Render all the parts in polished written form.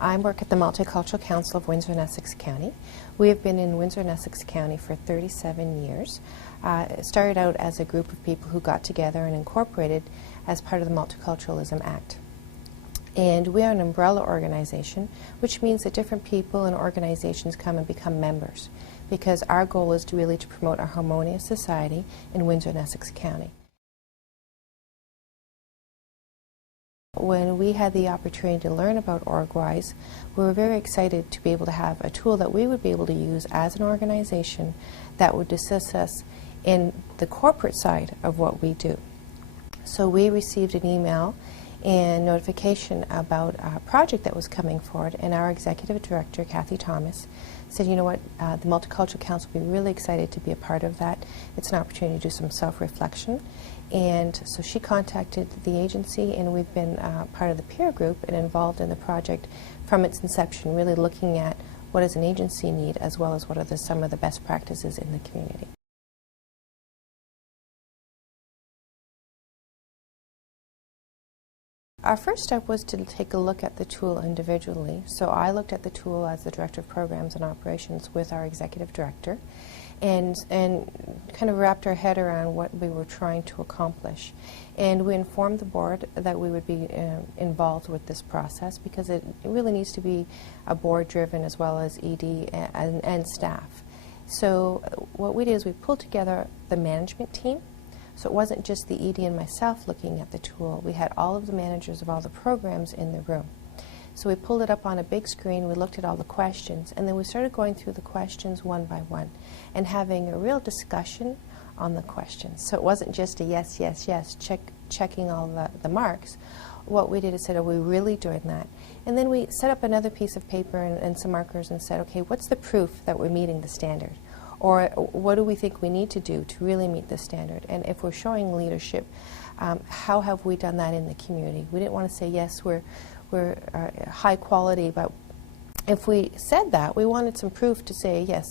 I work at the Multicultural Council of Windsor and Essex County. We have been in Windsor and Essex County for 37 years. It started out as a group of people who got together and incorporated as part of the Multiculturalism Act. And we are an umbrella organization, which means that different people and organizations come and become members, because our goal is to promote a harmonious society in Windsor and Essex County. When we had the opportunity to learn about OrgWise, we were very excited to be able to have a tool that we would be able to use as an organization that would assist us in the corporate side of what we do. So we received an email and notification about a project that was coming forward, and our executive director, Kathy Thomas, said, you know what, the Multicultural Council will be really excited to be a part of that. It's an opportunity to do some self-reflection. And so she contacted the agency, and we've been part of the peer group and involved in the project from its inception, really looking at what does an agency need as well as what are some of the best practices in the community. Our first step was to take a look at the tool individually. So I looked at the tool as the Director of Programs and Operations with our Executive Director, and kind of wrapped our head around what we were trying to accomplish. And we informed the board that we would be involved with this process, because it really needs to be a board-driven as well as ED and staff. So what we did is we pulled together the management team. So it wasn't just the ED and myself looking at the tool. We had all of the managers of all the programs in the room. So we pulled it up on a big screen, we looked at all the questions, and then we started going through the questions one by one and having a real discussion on the questions. So it wasn't just a yes, yes, yes, checking all the marks. What we did is said, are we really doing that? And then we set up another piece of paper and some markers and said, okay, what's the proof that we're meeting the standard? Or what do we think we need to do to really meet the standard? And if we're showing leadership, how have we done that in the community? We didn't want to say, yes, we're high quality, but if we said that, we wanted some proof to say, yes,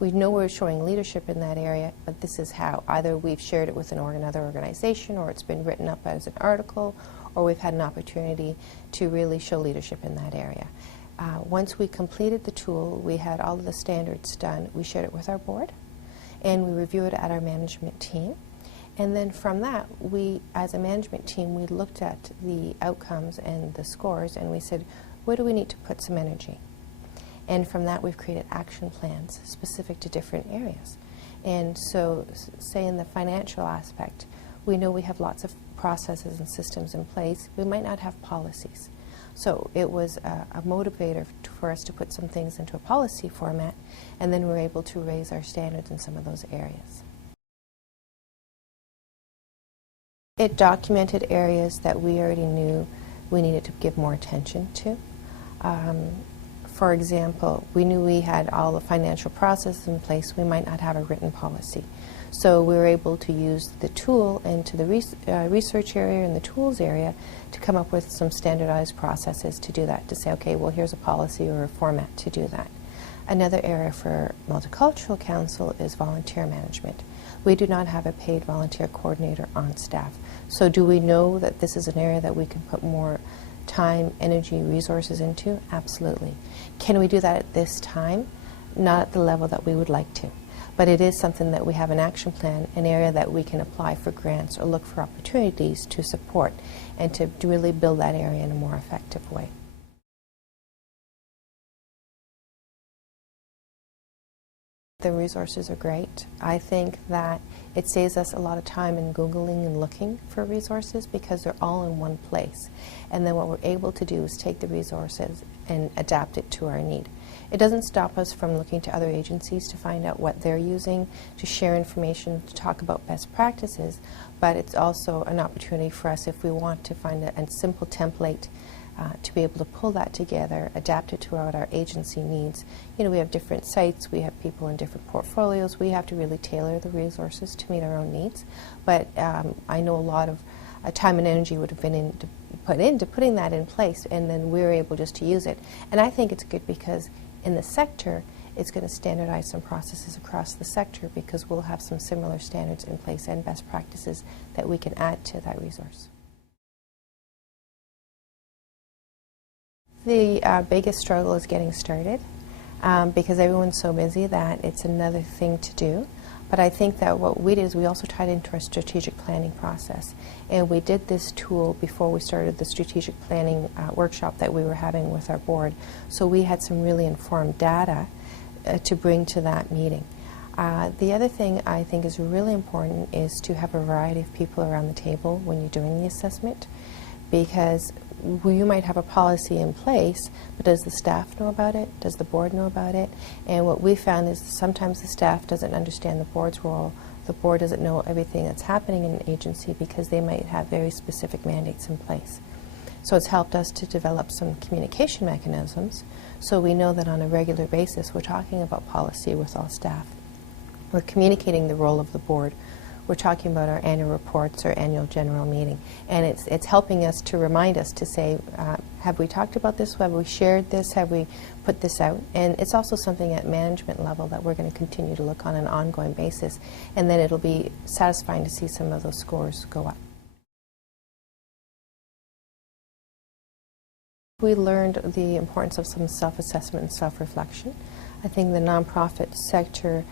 we know we're showing leadership in that area, but this is how. Either we've shared it with another organization, or it's been written up as an article, or we've had an opportunity to really show leadership in that area. Once we completed the tool, we had all of the standards done. We shared it with our board, and we reviewed it at our management team. And then from that, we, as a management team, we looked at the outcomes and the scores, and we said, where do we need to put some energy? And from that, we've created action plans specific to different areas. And so, say in the financial aspect, we know we have lots of processes and systems in place. We might not have policies. So it was a motivator for us to put some things into a policy format, and then we were able to raise our standards in some of those areas. It documented areas that we already knew we needed to give more attention to. For example, we knew we had all the financial processes in place. We might not have a written policy. So we were able to use the tool into the research area and the tools area to come up with some standardized processes to do that, to say, okay, well, here's a policy or a format to do that. Another area for Multicultural Council is volunteer management. We do not have a paid volunteer coordinator on staff. So do we know that this is an area that we can put more time, energy, resources into? Absolutely. Can we do that at this time? Not at the level that we would like to. But it is something that we have an action plan, an area that we can apply for grants or look for opportunities to support and to really build that area in a more effective way. The resources are great. I think that it saves us a lot of time in Googling and looking for resources, because they're all in one place. And then what we're able to do is take the resources and adapt it to our need. It doesn't stop us from looking to other agencies to find out what they're using, to share information, to talk about best practices, but it's also an opportunity for us, if we want to find a simple template, to be able to pull that together, adapt it to what our agency needs. You know, we have different sites, we have people in different portfolios, we have to really tailor the resources to meet our own needs. But I know a lot of time and energy would have been put into putting that in place, and then we were able just to use it. And I think it's good because in the sector, it's going to standardize some processes across the sector, because we'll have some similar standards in place and best practices that we can add to that resource. the biggest struggle is getting started because everyone's so busy that it's another thing to do. But I think that what we did is we also tied into our strategic planning process. And we did this tool before we started the strategic planning workshop that we were having with our board. So we had some really informed data to bring to that meeting. The other thing I think is really important is to have a variety of people around the table when you're doing the assessment, because you might have a policy in place, but does the staff know about it? Does the board know about it? And what we found is sometimes the staff doesn't understand the board's role. The board doesn't know everything that's happening in an agency because they might have very specific mandates in place. So it's helped us to develop some communication mechanisms so we know that on a regular basis we're talking about policy with all staff. We're communicating the role of the board. We're talking about our annual reports or annual general meeting. And it's helping us to remind us to say, have we talked about this? Have we shared this? Have we put this out? And it's also something at management level that we're going to continue to look on an ongoing basis. And then it'll be satisfying to see some of those scores go up. We learned the importance of some self-assessment and self-reflection. I think the nonprofit sector,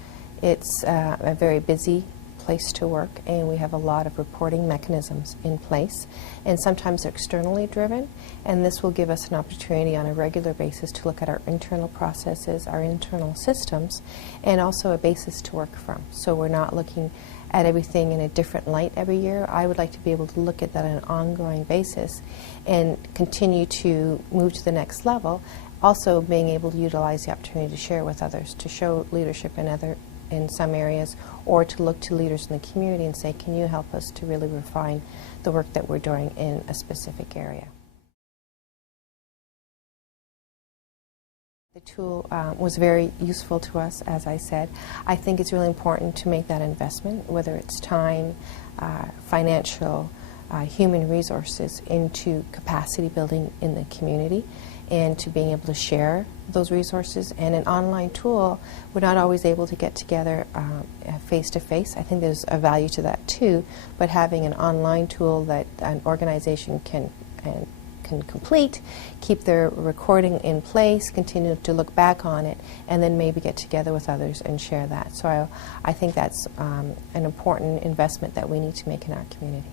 it's a very busy place to work, and we have a lot of reporting mechanisms in place, and sometimes they're externally driven, and this will give us an opportunity on a regular basis to look at our internal processes, our internal systems, and also a basis to work from. So we're not looking at everything in a different light every year. I would like to be able to look at that on an ongoing basis and continue to move to the next level, also being able to utilize the opportunity to share with others, to show leadership in some areas, or to look to leaders in the community and say, can you help us to really refine the work that we're doing in a specific area? The tool was very useful to us, as I said. I think it's really important to make that investment, whether it's time, financial, human resources, into capacity building in the community and to being able to share those resources. And an online tool, we're not always able to get together face-to-face. I think there's a value to that too, but having an online tool that an organization can complete, keep their recording in place, continue to look back on it, and then maybe get together with others and share that. So I think that's an important investment that we need to make in our community.